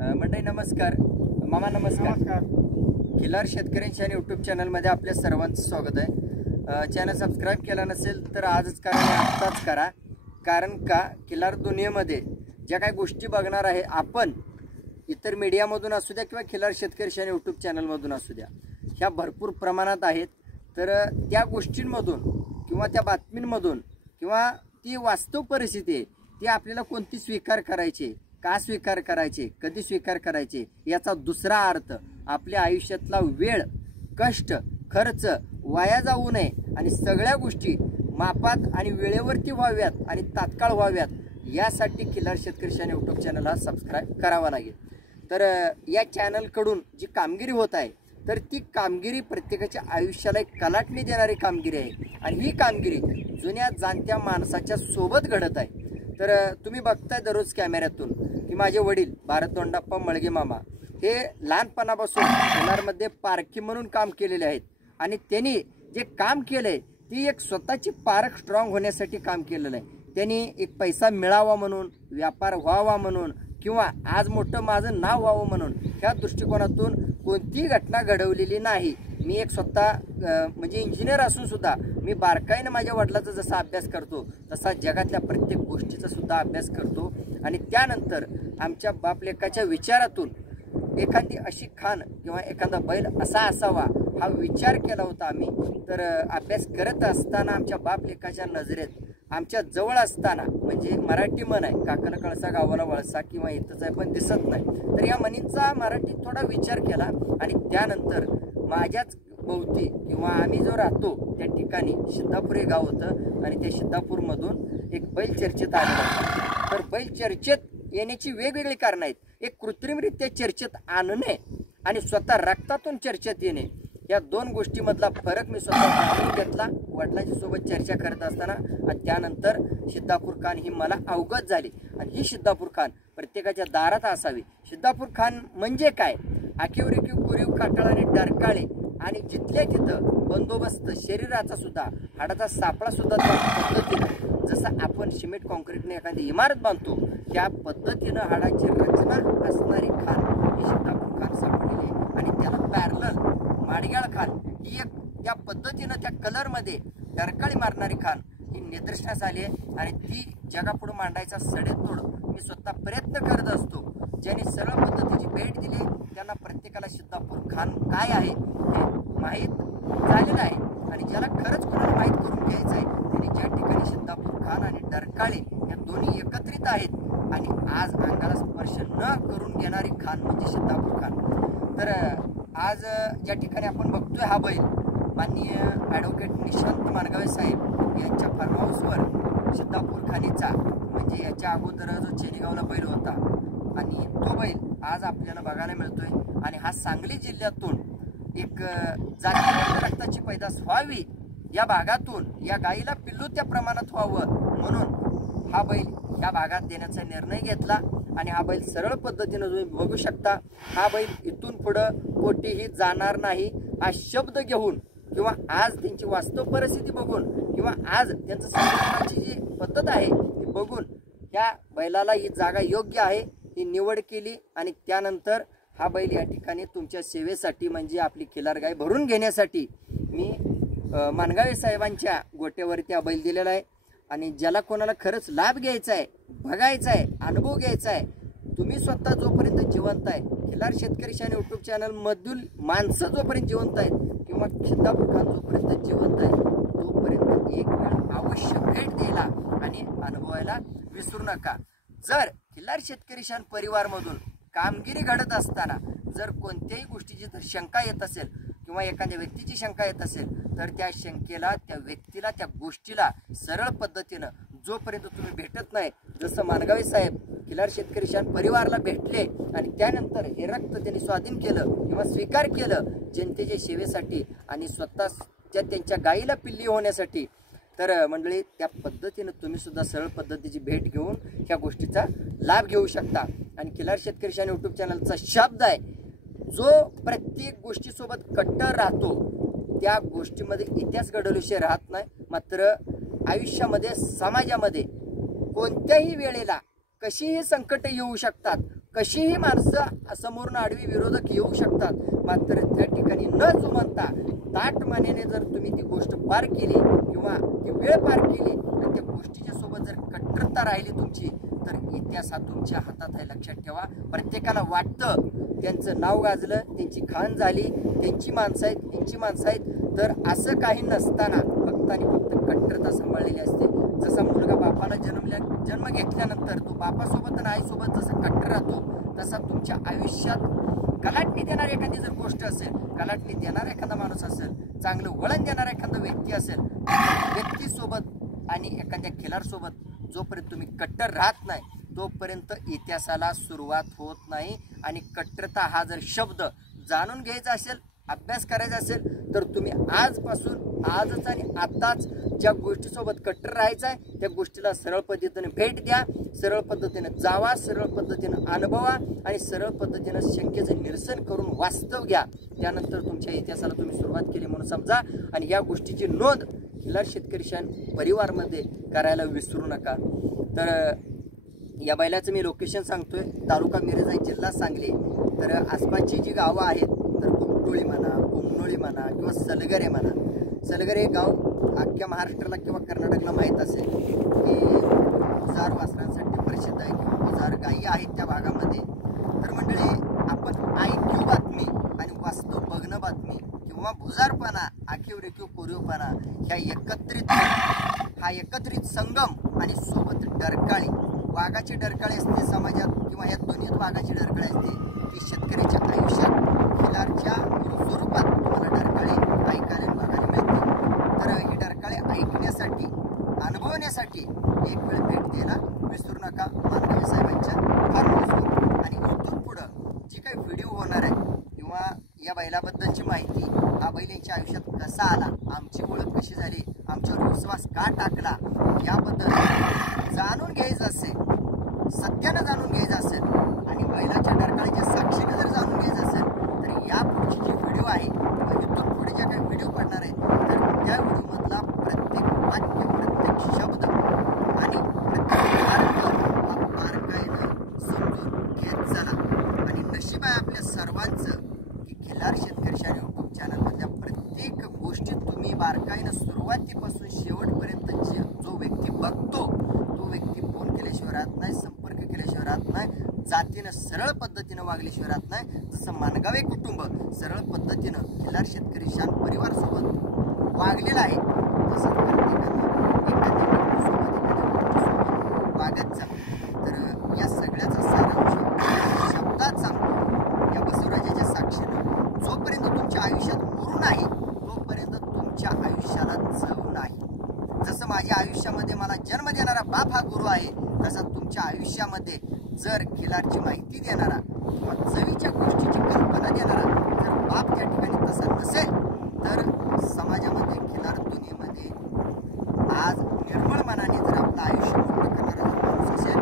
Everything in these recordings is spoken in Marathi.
मंडळी नमस्कार. मामा नमस्कार. खिलार शेतकऱ्यांच्या यूट्यूब चॅनलमध्ये आपल्या सर्वांचं स्वागत आहे. चॅनल सबस्क्राईब केला नसेल तर आजच करा आणि आत्ताच करा. कारण का खिलार दुनियेमध्ये ज्या काही गोष्टी बघणार आहे आपण, इतर मीडियामधून असू द्या किंवा खिलार शेतकरी यूट्यूब चॅनलमधून असू द्या, ह्या भरपूर प्रमाणात आहेत. तर त्या गोष्टींमधून किंवा त्या बातमींमधून किंवा ती वास्तव परिस्थिती आहे ती आपल्याला कोणती स्वीकार करायची, का स्वीकार करायचे, कधी स्वीकार करायचे, याचा दुसरा अर्थ आपल्या आयुष्यातला वेळ, कष्ट, खर्च वाया जाऊ नये आणि सगळ्या गोष्टी मापात आणि वेळेवरती व्हाव्यात आणि तात्काळ व्हाव्यात, यासाठी खिलार शेतकरी यूट्यूब चॅनल हा सबस्क्राईब करावा लागेल. तर या चॅनलकडून जी कामगिरी होत आहे तर ती कामगिरी प्रत्येकाच्या आयुष्याला एक कलाटणी देणारी कामगिरी आहे आणि ही कामगिरी जुन्या जाणत्या माणसाच्या सोबत घडत आहे. तर तुम्ही बघताय दररोज कॅमेऱ्यातून की माझे वडील भारत दोंडाप्पा मळगे मामा हे लहानपणापासून खिलारमध्ये पारखी म्हणून काम केलेले आहेत आणि त्यांनी जे काम केलंय ती एक स्वतःची पारख स्ट्रॉंग होण्यासाठी काम केलेलं आहे. त्यांनी एक पैसा मिळावा म्हणून, व्यापार व्हावा म्हणून किंवा आज मोठं माझं नाव व्हावं म्हणून ह्या दृष्टिकोनातून कोणतीही घटना घडवलेली नाही. मी एक स्वतः म्हणजे इंजिनियर असून सुद्धा मी बारकाईनं माझ्या वडिलाचा जसा अभ्यास करतो तसा जगातल्या प्रत्येक गोष्टीचा सुद्धा अभ्यास करतो आणि त्यानंतर आमच्या बापलेकाच्या विचारातून एखादी अशी खान किंवा एखादा बैल असा असावा हा विचार केला होता आम्ही. तर अभ्यास करत असताना आमच्या बापलेकाच्या नजरेत आमच्या जवळ असताना, म्हणजे मराठी म्हण आहे, काकाला कळसा गावाला वळसा किंवा इथंच आहे पण दिसत नाही, तर या म्हणींचा मराठीत थोडा विचार केला आणि त्यानंतर माझ्याच भोवती किंवा आम्ही जो राहतो त्या ठिकाणी सिद्धापूर हे गाव होतं आणि त्या सिद्धापूरमधून एक बैल चर्चेत आलेला होता. तर बैल चर्चेत येण्याची वेगवेगळी कारणं आहेत. एक कृत्रिमरित्या चर्चेत आणणे आणि स्वतः रक्तातून चर्चेत येणे, या दोन गोष्टीमधला फरक मी स्वतः जाणून घेतला वडिलांच्या सोबत चर्चा करत असताना. आणि त्यानंतर सिद्धापूर खान ही मला अवगत झाली आणि ही सिद्धापूर खान प्रत्येकाच्या दारात असावी. सिद्धापूर खान म्हणजे काय? आखीव रेखीव कुरीव काटाळ आणि डरकाळे आणि जिथल्या तिथं बंदोबस्त शरीराचा सुद्धा, हाडाचा सापळा सुद्धा त्या पद्धतीनं, जसं आपण सिमेंट कॉन्क्रीटने एखादी इमारत बांधतो त्या पद्धतीनं हाडाची रचना असणारी खान ही सिद्धापूर खान सापडलेली आहे. आणि त्याला पॅरलल माडग्याळ खान ही एक त्या पद्धतीनं त्या कलरमध्ये डरकाळी मारणारी खान ही निदर्शनास आली आहे आणि ती जगापुढे मांडायचा सडेतोड मी स्वतः प्रयत्न करत असतो. ज्यांनी सरळ पद्धतीची भेट दिली त्यांना प्रत्येकाला सिद्धापूर खान काय आहे हे माहीत झालेलं आहे आणि ज्याला खरंच कोणाला माहीत करून घ्यायचं आहे त्यांनी ज्या ठिकाणी सिद्धापूर खान आणि डरकाळे या दोन्ही एकत्रित आहेत आणि आज अंगाला स्पर्श न करून घेणारी खान म्हणजे सिद्धापूर खान. तर आज ज्या ठिकाणी आपण बघतोय हा बैल माननीय ॲडव्होकेट निशांत मानगावे साहेब यांच्या फार्म हाऊसवर सिद्धापूर खानीचा, म्हणजे याच्या अगोदर जो चेनीगावला बैल होता आणि तो बैल आज आपल्याला बघायला मिळतोय. आणि हा सांगली जिल्ह्यातून एक जातीय रक्ताची पैदास व्हावी, या भागातून या गाईला पिल्लू त्या प्रमाणात व्हावं म्हणून हा बैल या भागात देण्याचा निर्णय घेतला. आणि हा बैल सरळ पद्धतीनं तुम्ही बघू शकता, हा बैल इथून पुढं कोठेही जाणार नाही हा शब्द घेऊन किंवा आज त्यांची वास्तव परिस्थिती बघून किंवा आज त्यांचं संरक्षणाची जी पद्धत आहे ती बघून ह्या बैलाला ही जागा योग्य आहे ही निवड केली. आणि त्यानंतर हा बैल या ठिकाणी तुमच्या सेवेसाठी, म्हणजे आपली खिलार गाय भरून घेण्यासाठी मी मानगावे साहेबांच्या गोट्यावरती हा बैल दिलेला आहे. आणि ज्याला कोणाला खरंच लाभ घ्यायचा आहे, बघायचा आहे, अनुभव घ्यायचा आहे, तुम्ही स्वतः जोपर्यंत जिवंत आहे, खिलार शेतकरी यूट्यूब चॅनलमधील माणसं जोपर्यंत जिवंत आहेत किंवा सिद्धापूर खान जोपर्यंत जिवंत आहे तोपर्यंत एक वेळ अवश्य भेट द्यायला आणि अनुभवायला विसरू नका. जर खिलार शेतकरी परिवारमधून कामगिरी घडत असताना जर कोणत्याही गोष्टीची जर शंका येत असेल किंवा एखाद्या व्यक्तीची शंका येत असेल तर त्या शंकेला, त्या व्यक्तीला, त्या गोष्टीला सरळ पद्धतीनं जोपर्यंत तुम्ही भेटत नाही, जसं मानगावे साहेब खिलार शेतकरी परिवाराला भेटले आणि त्यानंतर हे रक्त त्यांनी स्वाधीन केलं किंवा स्वीकार केलं जनतेच्या सेवेसाठी आणि स्वतःच्या त्यांच्या गाईला पिल्ली होण्यासाठी, तर मंडळी त्या पद्धतीनं तुम्ही सुद्धा सरळ पद्धतीची भेट घेऊन ह्या गोष्टीचा लाभ घेऊ शकता. आणि खिलार शेतकरी यूट्यूब चॅनलचा शब्द आहे, जो प्रत्येक गोष्टीसोबत कट्टर राहतो त्या गोष्टीमध्ये इतिहास घडवल्याशिवाय राहत नाही. मात्र आयुष्यामध्ये, समाजामध्ये कोणत्याही वेळेला कशीही संकट येऊ शकतात, कशीही माणसं समोरून आडवी विरोधक येऊ शकतात, मात्र त्या ठिकाणी न जुमानता ताट मानेने जर तुम्ही ती गोष्ट पार केली किंवा ती वेळ पार केली आणि त्या गोष्टीच्या सोबत जर कट्टरता राहिली तुमची, तर इतिहास हा तुमच्या हातात आहे. लक्षात ठेवा. प्रत्येकाला वाटतं त्यांचं नाव गाजलं, त्यांची खाण झाली, त्यांची माणसं आहेत, तर असं काही नसताना फक्त आणि फक्त कट्टरता सांभाळलेली असते. जसा मुलगा बापाला जन्म घेतल्यानंतर तो बापासोबत आणि आईसोबत जसा कट्टर राहतो, तसा तुमच्या आयुष्यात कलाटणी देणारी एखादी जर गोष्ट असेल, कलाटणी देणारा एखादा माणूस असेल, चांगलं वळण देणारा एखादा व्यक्ती असेल, व्यक्तीसोबत आणि एखाद्या खिलारसोबत जोपर्यंत तुम्ही कट्टर राहत नाही तोपर्यंत इतिहासाला सुरुवात होत नाही. आणि कट्टरता हा जर शब्द जाणून घ्यायचा असेल, अभ्यास करायचा असेल, तर तुम्ही आजच आणि आताच ज्या गोष्टीसोबत कट्टर राहायचं आहे त्या गोष्टीला सरळ पद्धतीने भेट द्या, सरळ पद्धतीने जावा, सरळ पद्धतीने अनुभवा आणि सरळ पद्धतीने शंकेचं निरसन करून वास्तव घ्या. त्यानंतर तुमच्या इतिहासाला तुम्ही सुरुवात केली म्हणून समजा. आणि या गोष्टीची नोंद खिलार शेतकरी परिवारमध्ये करायला विसरू नका. तर या बैलाचं मी लोकेशन सांगतोय. तालुका मिरज आहे, जिल्हा सांगली. तर आसपासची जी गावं आहेत, तर कुमटोळी म्हणा, कुमनोळी म्हणा किंवा सलगरे म्हणा. सलगरे हे गाव अख्ख्या महाराष्ट्राला किंवा कर्नाटकला माहीत असेल की बुजार वासरांसाठी प्रसिद्ध आहे किंवा बुजार गायी आहेत त्या भागामध्ये. तर मंडळी, आपण ऐक्यू बातमी आणि वास्तव बघणं बातमी किंवा बुजारपणा, आखीव रेखीव कोरीवपणा ह्या एकत्रित संगम आणि सोबत डरकाळी, वाघाची डरकाळी असते समाजात किंवा या दुनियेत वाघाची डरकाळी असते, ती शेतकऱ्याच्या आयुष्यात खिलारच्या स्वरूपात तुम्हाला डरकाळी ऐकायला बघायला मिळते. तर ही डरकाळी ऐकण्यासाठी, अनुभवण्यासाठी एक वेळ भेट द्यायला विसरू नका मानगवे साहेबांच्या फार्म हाऊसवर. आणि इथून पुढं जी काही व्हिडिओ होणार आहे किंवा या बैलाबद्दलची माहिती, हा बैल यांच्या आयुष्यात कसा आला, आमची ओळख कशी झाली, आमच्यावर विश्वास का टाकला, याबद्दल जाणून घ्यायचं असेल, सत्यानं जाणून घ्यायचं असेल आणि बैलाच्या डरकाळीच्या साक्षीनं जर जाणून घ्यायचं असेल, तर या पुढची जी व्हिडिओ आहे किंवा इथून पुढे ज्या काही व्हिडिओ पडणार आहे, तर त्या व्हिडिओमधला प्रत्येक वाक्य, प्रत्येक शब्द आणि प्रत्येक अर्थ हा बारकाईनं समजून घेत चला. आणि नशीब आहे आपल्या सर्वांचं की खिलार शेतकरी यूट्यूब चॅनलमधल्या प्रत्येक गोष्टी तुम्ही बारकाईनं सुरुवातीपासून शेवटपर्यंत जो व्यक्ती बघतो तो व्यक्ती फोन केल्याशिवाय राहत नाही, संपर्क केल्याशिवाय राहत नाही, जातीनं सरळ पद्धतीनं वागल्याशिवाय राहत नाही. जसं मानगावे कुटुंब सरळ पद्धतीनं खिलार शेतकरी परिवार सोबत वागलेलं आहे, तसंच प्रत्येकानं एखाद्या व्यक्तीसोबत वागत जा. तर या सगळ्याचा सारांश शब्दात सांगतो, या बसवराजाच्या साक्षीनं जोपर्यंत तुमच्या आयुष्यात गुरु नाही तोपर्यंत तुमच्या आयुष्याला चव नाही. जसं माझ्या आयुष्यामध्ये मला जन्म देणारा बाप हा गुरु आहे, तसा तुमच्या आयुष्यामध्ये जर खिलारची माहिती देणारा किंवा चवीच्या गोष्टीची कल्पना देणारा जर बाप त्या ठिकाणी तसा नसेल, तर समाजामध्ये खिलार दुनियेमध्ये आज निर्मळ मनाने जर आपलं आयुष्य मुक्त करणारा जर माणूस असेल,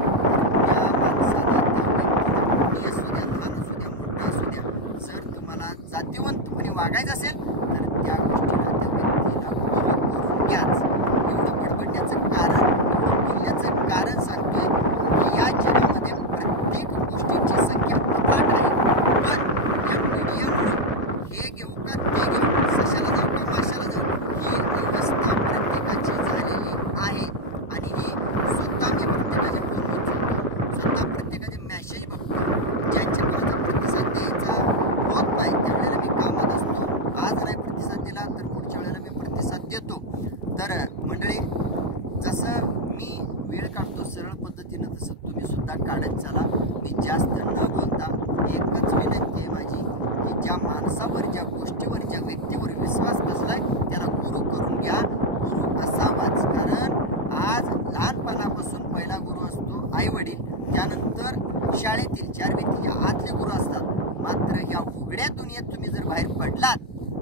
त्या माणसाला, त्या व्यक्तीला, मोठी असू द्या, लहान असू द्या, मोठे असू द्या, जर तुम्हाला जातीवंतपणे वागायचं असेल तर त्या गोष्टीला, त्या व्यक्तीला गुरु करून घ्याच. एवढं बडबडण्याचं कारण, एवढं बोलण्याचं कारण सांगतोय की या जगामध्ये प्रत्येक गोष्टींची संख्या अफाट आहे. पण या मीडियामुळे हे घेऊ का ते घेऊ, सशाला जाऊ का माशाला जाऊ, ही अवस्था प्रत्येकाची झालेली आहे. आणि ही स्वतः मी प्रत्येकाच्या फोनवर जोडतो, स्वतः प्रत्येकाचे मेसेज बघतो. ज्यांच्या कोणाचा प्रतिसाद द्यायचा होत नाही त्यावेळेला मी कामात असतो. आज नाही प्रतिसाद दिला तर पुढच्या वेळेला मी प्रतिसाद देतो. तर मंडळी, जसं मी वेळ काढतो सरळ पद्धतीनं, तसं तुम्ही सुद्धा काढत चला. मी जास्त न बोलता एकच विनंती आहे माझी की ज्या माणसावर, ज्या गोष्टीवर, ज्या व्यक्तीवर विश्वास बसलाय त्याला गुरु करून घ्या. गुरु असावाच, कारण आज लहानपणापासून पहिला गुरु असतो आई वडील, त्यानंतर शाळेतील 4 व्यक्तीच्या आतले गुरु असतात. मात्र या उघड्या दुनियेत तुम्ही जर बाहेर पडलात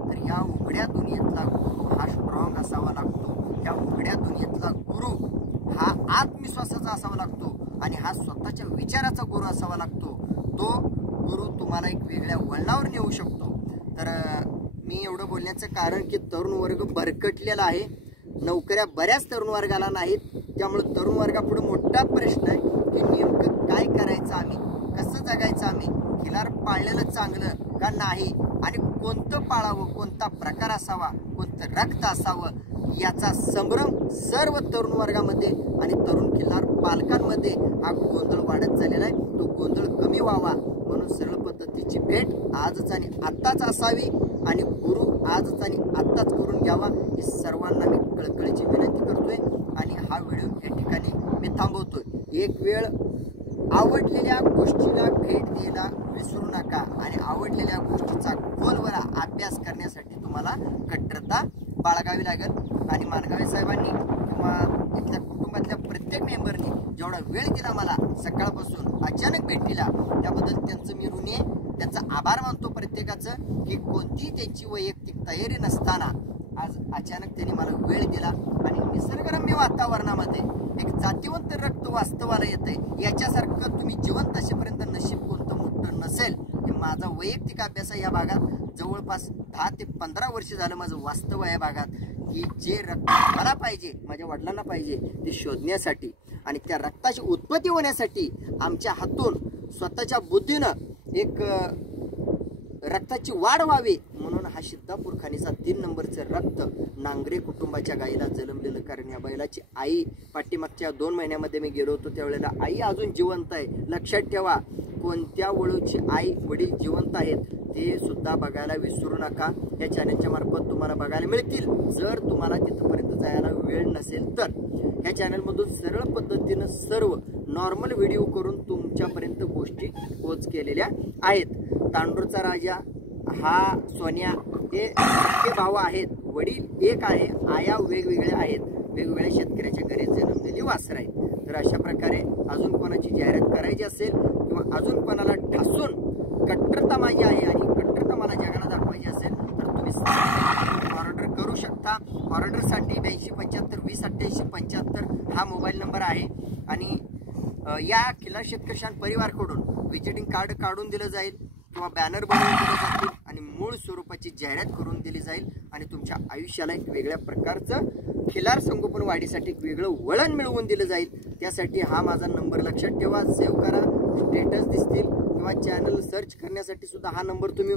तर या उघड्या दुनियेतला गुरु हा स्ट्रॉंग असावा लागतो. या उघड्या दुनियेतला गुरु हा आत्मविश्वासाचा असावा लागतो आणि हा स्वतःच्या विचाराचा गुरु असावा लागतो. तो गुरु तुम्हाला एक वेगळ्या वळणावर नेऊ शकतो. तर मी एवढं बोलण्याचं कारण की तरुण वर्ग भरकटलेला आहे, नोकऱ्या बऱ्याच तरुण वर्गाला नाहीत. त्यामुळे तरुण वर्गापुढे मोठा प्रश्न आहे की नेमकं काय करायचं, आम्ही कसं जगायचं आम्ही, खिलार पाळलेलं चांगलं का नाही आणि कोणतं पाळावं, कोणता प्रकार असावा, कोणतं रक्त असावं याचा संभ्रम सर्व तरुण वर्गामध्ये आणि तरुण खिल्लार पालकांमध्ये हा गोंधळ वाढत चाललेला आहे. तो गोंधळ कमी व्हावा म्हणून सरळ पद्धतीची भेट आजच आणि आत्ताच असावी आणि गुरु आजच आणि आत्ताच करून घ्यावा ही सर्वांना मी कळकळीची विनंती करतोय. आणि हा व्हिडिओ या ठिकाणी मी थांबवतोय. एक वेळ आवडलेल्या गोष्टीला भेट द्यायला विसरू नका आणि आवडलेल्या गोष्टीचा खोलवर अभ्यास करण्यासाठी तुम्हाला कट्टरता बाळगावी लागेल. आणि मानगावे साहेबांनी किंवा इथल्या कुटुंबातल्या प्रत्येक मेंबरनी जेवढा वेळ दिला मला सकाळपासून अचानक भेटीला त्याबद्दल त्यांचं मी ऋणी आहे. त्यांचा आभार मानतो प्रत्येकाचं की कोणतीही त्यांची वैयक्तिक तयारी नसताना आज अचानक त्यांनी मला वेळ दिला आणि निसर्गरम्य वातावरणामध्ये एक जातीवंत रक्त वास्तवाला येतंय. याच्यासारखं तुम्ही जिवंत असेपर्यंत नशीब कोणतं मोठं नसेल. हे माझा वैयक्तिक अभ्यास आहे. या भागात जवळपास 10 ते 15 वर्ष झालं माझं वास्तव आहे या भागात की जे रक्त मला पाहिजे, माझ्या वडिलांना पाहिजे ते शोधण्यासाठी आणि त्या रक्ताची उत्पत्ती होण्यासाठी आमच्या हातून स्वतःच्या बुद्धीनं एक रक्ताची वाढ व्हावी म्हणून हा सिद्धापूर खाणीचा 3 नंबरचं रक्त नांगरे कुटुंबाच्या गाईला जन्मलेलं. कारण या बैलाची आई पाठीमागच्या 2 महिन्यामध्ये मी गेलो होतो त्यावेळेला आई अजून जिवंत आहे. लक्षात ठेवा, कोणत्या वळूची आई वडील जिवंत आहेत ते सुद्धा बघायला विसरू नका. या चॅनलच्या मार्फत तुम्हाला बघायला मिळतील. जर तुम्हाला तिथपर्यंत जायला वेळ नसेल तर ह्या चॅनलमधून सरळ पद्धतीनं सर्व नॉर्मल व्हिडिओ करून तुमच्यापर्यंत गोष्टी पोच केलेल्या आहेत. तांडूरचा राजा हा सोन्या हे भाऊ आहेत. वडील एक आहे, आया वेगवेगळ्या आहेत. वेगवेगळ्या शेतकऱ्याच्या घरी जन्मलेली वासरं आहेत. तर अशा प्रकारे अजून कोणाची जाहिरात करायची असेल किंवा अजून कोणाला ठासून कट्टरता माझी आहे आणि कट्टरता मला जगाला दाखवायची असेल तर तुम्ही ऑर्डर करू शकता. ऑर्डरसाठी 8275 208875 हा मोबाईल नंबर आहे. आणि या खिल्लार शेतकरी परिवारकडून व्हिजिटिंग कार्ड काढून दिलं जाईल किंवा बॅनर बनवून दिले जातील आणि मूळ स्वरूपाची जाहिरात करून दिली जाईल आणि तुमच्या आयुष्याला एक वेगळ्या प्रकारचं खिल्लार संगोपन वाढीसाठी एक वेगळं वळण मिळवून दिलं जाईल. त्यासाठी हा माझा नंबर लक्षात ठेवा, सेव्ह करा. स्टेटस दिसतील किंवा चॅनल सर्च करण्यासाठी सुद्धा हा नंबर तुम्ही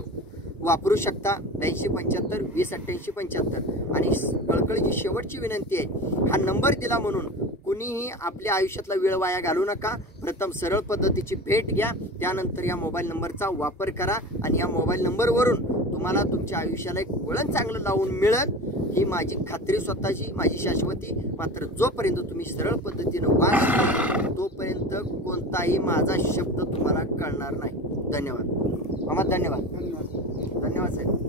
वापरू शकता. 8275 208875. आणि कळकळीची शेवटची विनंती आहे, हा नंबर दिला म्हणून कुणीही आपल्या आयुष्यातला वेळ वाया घालू नका. प्रथम सरळ पद्धतीची भेट घ्या, त्यानंतर या मोबाईल नंबरचा वापर करा आणि या मोबाईल नंबरवरून तुम्हाला तुमच्या आयुष्याला एक वळण चांगलं लावून मिळेल ही माझी खात्री स्वतःची, माझी शाश्वती. मात्र जोपर्यंत तुम्ही सरळ पद्धतीनं वाच तोपर्यंत कोणताही माझा शब्द तुम्हाला कळणार नाही. धन्यवाद मामा. धन्यवाद. धन्यवाद साहेब.